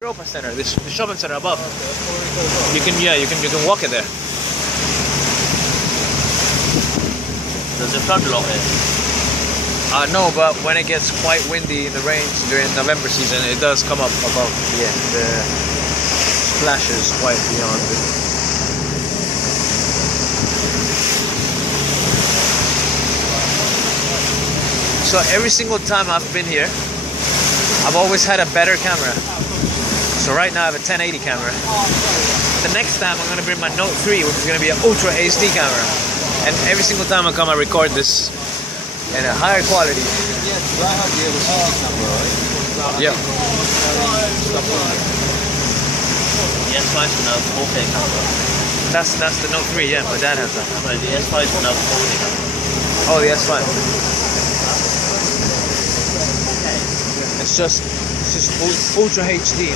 Europa Center, the shopping center above. You can walk it there. There's a flood a lot here. No, but when it gets quite windy in the rains during November season, it does come up above. Yeah, the splashes quite beyond it. So every single time I've been here, I've always had a better camera. So right now I have a 1080 camera. The next time I'm going to bring my Note 3, which is going to be an Ultra HD camera. And every single time I come, I record this in a higher quality. Yes, I have the other camera, right? Yeah. The S5 is another 4K camera. That's the Note 3, yeah, my dad has that. No, the S5 is another 4K camera. Oh, the S5. It's just Ultra HD.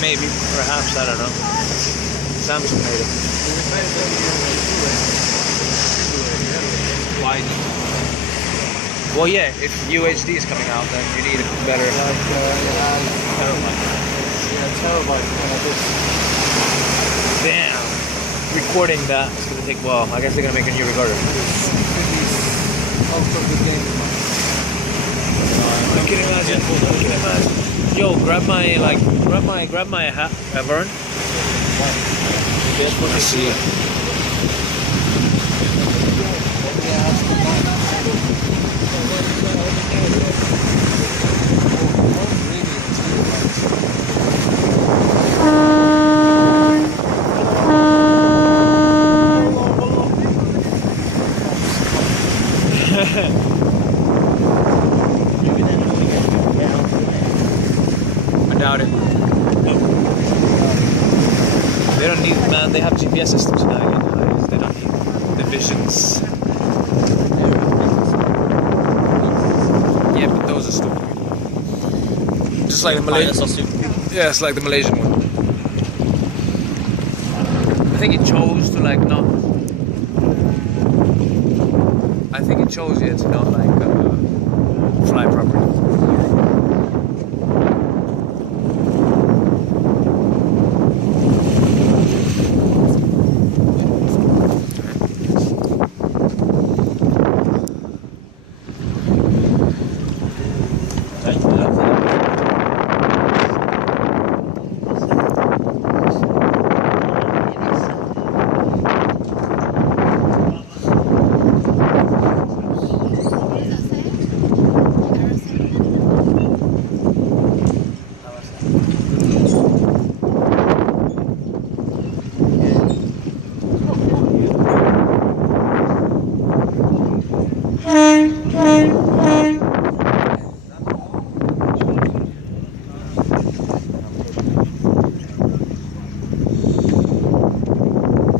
Maybe, perhaps, I don't know. Samsung made it. Why? Well, yeah, if UHD is coming out, then you need a better. Terabyte. Damn. Recording that is gonna take. Well, I guess they're gonna make a new recorder. I can imagine. Yo, grab my hat, Vern. Let me see. I doubt it. They don't need, man, they have GPS systems now. They don't need divisions. Yeah, but those are stupid. Just like the Malaysian. Yeah, it's like the Malaysian one. I think it chose to like not. I think it chose to not like fly properly.